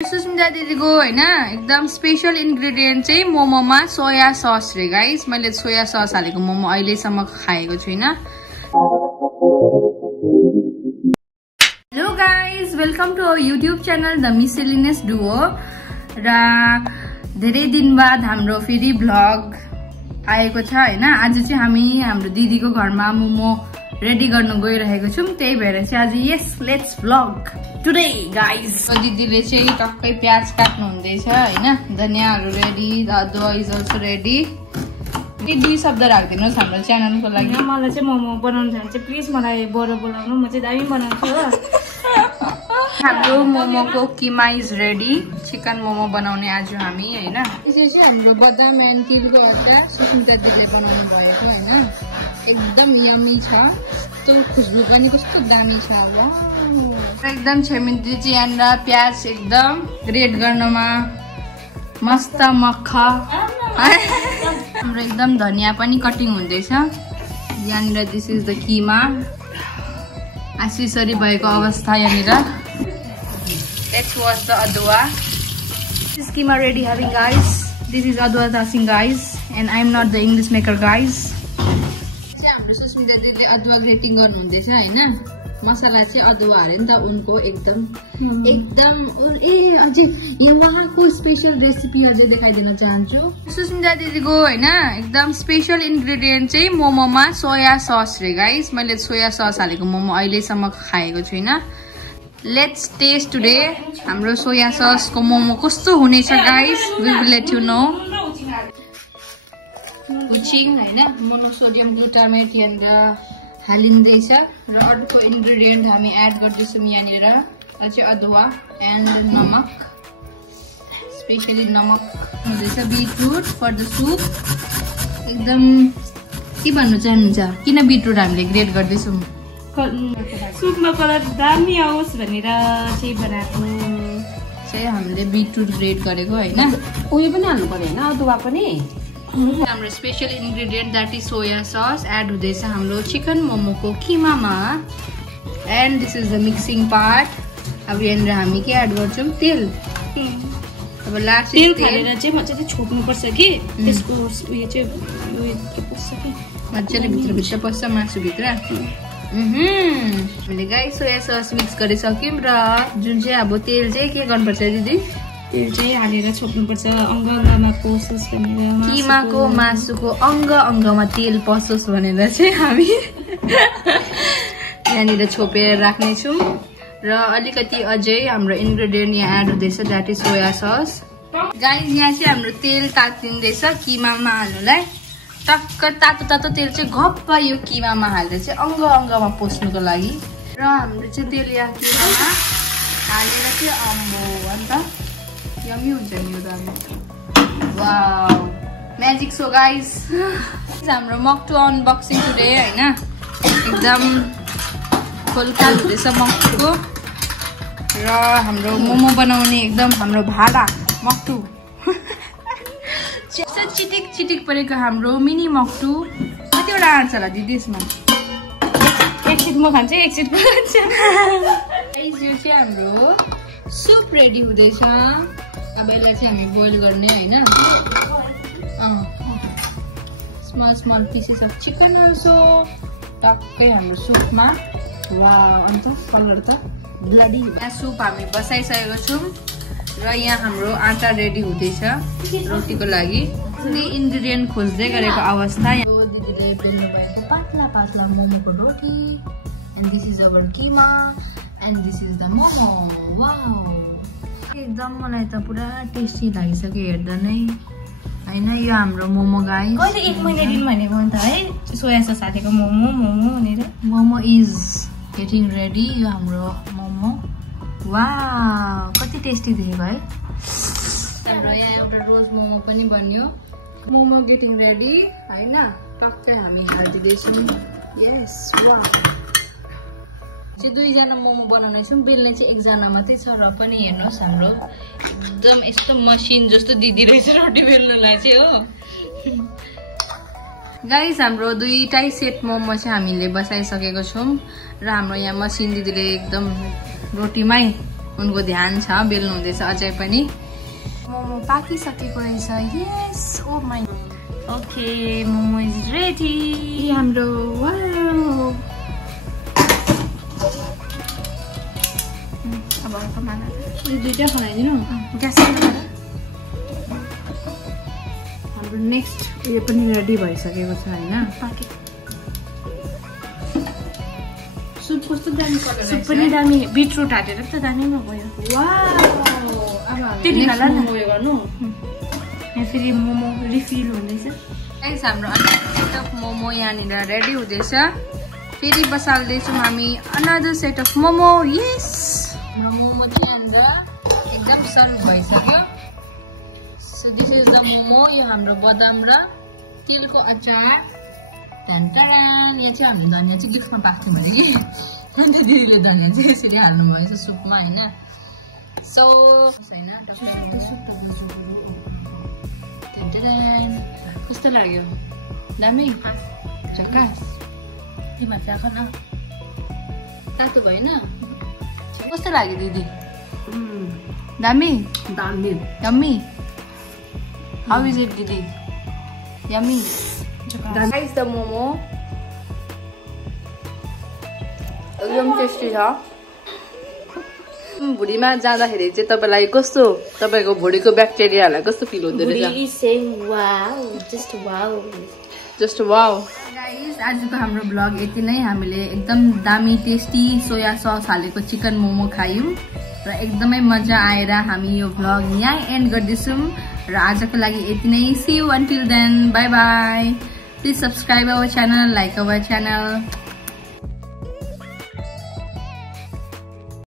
सुस्मिता दिदीको हैन एकदम स्पेशल इन्ग्रेडिएन्ट चाहिँ मोमोमा सोया सस रे गाइस। मैले सोया सस हालेको मोमो अहिलेसम्म खाएको छुइनँ। Hello guys, welcome to our YouTube channel the miscellaneous duo. र धेरै दिन बाद हाम्रो फेरि भ्लग आएको छ हैन। आज चाहिँ हामी हाम्रो दिदीको घरमा मोमो रेडी गर्न गइरहेको छौं, त्यही भएर चाहिँ आज यस लेट्स भ्लग टुडे गाइस। दिदीले चाहिँ टक्कै प्याज काट्नु हुँदैछ हैन। धनियाहरू रेडी, अदुवा इज अल्सो रेडी। दुई शब्द राख्दिनुस् हाम्रो च्यानलको लागि। मलाई चाहिँ मोमो बनाउन जान्छ, प्लिज मलाई बरु बोलाउनु, म चाहिँ दामी बनाउँछु हो। हाम्रो मोमोको किमा इज रेडी। चिकन मोमो बनाउने आज हामी हैन। यसरी चाहिँ हाम्रो बदाम एन्ड तिलको अड्डा सुस्मिता दिदीले बनाउनु भएको हैन। एकदम यम्मी छ। त्यो खुशबु पनि कस्तो दामी छ। वाउ, एकदम छेमिन्दी चाहिँ यहाँनिर प्याज एकदम रेड गर्नमा मस्त मक्ख। हाम्रो एकदम धनिया पनि कटिङ हुँदैछ यहाँनिर। दिस इज द किमा। आशिषरी भएको अवस्था यहाँनिर। Let's watch the adwa. This is keema ready having guys. This is adwa tasing guys, and I'm not the English maker guys. चाहिँ हाम्रो सुस्मिता दिदीले अदुवा ग्रेटिङ गर्नु हुँदैछ हैन। मसला चाहिँ अदुवा हाले नि त उनको एकदम ए अझै यो उहाँको स्पेशल रेसिपी अझै देखाइदिन चाहन्छु। सुस्मिता दिदीको हैन एकदम स्पेशल इन्ग्रेडिएन्ट चाहिँ मोमोमा सोया सस रे गाइस। मैले सोया सस हालेको मोमो अहिलेसम्म खाएको छुइनँ। लेट्स टेस्ट टुडे हाम्रो सोया सस को मोमो कस्तो हुनेछ guys. We will let you know. हुचिङ हैन, मोनोसोडियम ग्लुटामेट यहाँनिर हालिँदैछ। र अर्को इन्ग्रेडिएन्ट हामी एड गर्दैछौँ यहाँनिर अझै अदुवा एन्ड नमक। स्पेसली नमक हुँदैछ। Beetroot for the soup. एकदम के भन्नु चाहनुहुन्छ किन बिटरुट हामीले ग्रेट गर्दैछौँ? सुपमा कलर दामी आओस् भनेर चाहिँ बनाएको चाहिँ हामीले बिटरुट ग्रेट गरेको हैन। उयो पनि हाल्नु पर्यो हैन, अदुवा पनि। हाम्रो special ingredient that is soya sauce add हुँदैछ हाम्रो चिकन मोमोको किमामा। And this is the mixing part. अब यहाँनिर हामी के एड गर्छौँ? तेल। अब लास्ट तेल हालेर चाहिँ मजाले छोप्नुपर्छ कि त्यसको उयो चाहिँ उयो के पस्छ कि मजाले भित्र पस्छ मासुभित्र। हामीले गाई सोया सस मिक्स गरिसक्यौँ। र जुन चाहिँ अब तेल चाहिँ के गर्नुपर्छ दिदी? तेल चाहिँ हालेर छोप्नुपर्छ अङ्ग अङ्गमा पसोस् भनेर। किमाको मासुको अङ्ग अङ्गमा तेल पसोस् भनेर चाहिँ हामी यहाँनिर छोपेर राख्नेछौँ। र अलिकति अझै हाम्रो इन्ग्रेडिएन्ट यहाँ एड हुँदैछ द्याट इज सोया सस। गाई यहाँ चाहिँ हाम्रो तेल तातिँदैछ किमामा हाल्नुलाई। टक्क तातो तातो तेल चाहिँ घप्प यो किमामा हाल्दै चाहिँ अङ्ग अङ्गमा पस्नुको लागि। र हाम्रो चाहिँ तेल यहाँ किमामा हालेर चाहिँ अम्बो अन्त यम्मी हुन्छ नि यो त। Wow, magic so guys. हाम्रो मक्टु अनबक्सिङ टुडे हैन। एकदम खोलखाल हुँदैछ मक्टुको। र हाम्रो मोमो बनाउने एकदम हाम्रो भाडा मक्टु। चिटिक चिटिक परेको हाम्रो मिनी मक्टु। कतिवटा आँट्छ होला दिदी यसमा? एक सिट म खान्छु, एक सिट म खान्छु। यो चाहिँ हाम्रो सुप रेडी हुँदैछ। अब यसलाई चाहिँ हामी बोइल गर्ने हैन। Small small pieces of chicken also टक्कै हाम्रो सुपमा। वाउ, अन्त कलर त ब्लडी। यहाँ सुप हामी बसाइसकेको छौँ। र यहाँ हाम्रो आटा रेडी हुँदैछ रोटीको लागि। इन्ग्रेडिएन्ट खोज्दै गरेको अवस्था। दिदीले बेल्नु भएको पातला पातला मोमोको रोटी। एन्ड दिस इज अवर किमा and this is the momo. Wow, एकदम मलाई त पुरा टेस्टी लागिसक्यो हेर्दा नै हैन। यो हाम्रो मोमो गाइस। कहिले 1 महिना दिन भनेको अन्त है सोया सस हालेको मोमो भनेर। Momo is getting ready. यो हाम्रो मोमो। वाउ, कति टेस्टी देखेको है। हाम्रो यहाँ एउटा रोज मोमो पनि बन्यो। मोमो गेटिङ रेडी हैन। टक्कै हामी हालिदिँदैछौँ। यस, वाउ। चाहिँ दुईजना मोमो बनाउनेछौँ। बेल्ने चाहिँ एकजना मात्रै छ। र पनि हेर्नुहोस् हाम्रो एकदम यस्तो मसिन जस्तो दिदी रहेछ रोटी बेल्नुलाई चाहिँ हो। गाइस हाम्रो दुईटै सेट मोमो चाहिँ हामीले बसाइसकेको छौँ। र हाम्रो यहाँ मसिन दिदीले एकदम रोटीमै उनको ध्यान छ, बेल्नु हुँदैछ अझै पनि। मोमो पाकिसकेको रहेछ। Yes, oh my. Okay, momo is ready हाम्रो। वाउ, अब अर्को माना दुईटा खनाइदिनु ग्यास। हाम्रो नेक्स्ट उयो पनि रेडी भइसकेको छ हैन। सुप कस्तो दामी कलर सुप पनि दामी। बिटरुट हालेर त दामीमा भयो। वाउ, अब त्यति खाला मोमो गर्नु। यहाँ फेरि मोमो रिफिल हुँदैछ। गाइस, हाम्रो सेट अफ मोमो यहाँनिर रेडी हुँदैछ। फेरि बसाल्दैछौँ हामी अनदर सेट अफ मोमो। यस, मोमो चाहिँ यहाँनिर एकदम सर्भ भइसक्यो। So this is the momo. यो हाम्रो बदाम र तेलको अचार। धनकरान। यहाँ चाहिँ हामीले धनियाँ चाहिँ गिफ्टमा पाएको थियौँ भने कि, अन्त दिदीले धनियाँ चाहिँ यसरी हाल्नुभएछ सुपमा होइन। सो होइन कस्तो लाग्यो? दामी झकास। तिमा चाख न, तातो भएन? कस्तो लाग्यो दिदी? दामी दामी यम्मी। हाउ इज इट दिदी? यम्मी। गाइस, द मोमो एकदम टेस्टी छ। भुँडीमा जाँदाखेरि चाहिँ तपाईँलाई कस्तो, तपाईँको भुँडीको ब्याक्टेरियालाई कस्तो फिल हुँदो रहेछ? Just wow. गाइस, आजको हाम्रो ब्लग यति नै। हामीले एकदम दामी टेस्टी सोया सस हालेको चिकन मोमो खायौँ र एकदमै मजा आएर हामी यो ब्लग यहाँ एन्ड गर्दैछौँ। र आजको लागि यति नै। See you until then, bye bye. Please subscribe our channel, like our channel.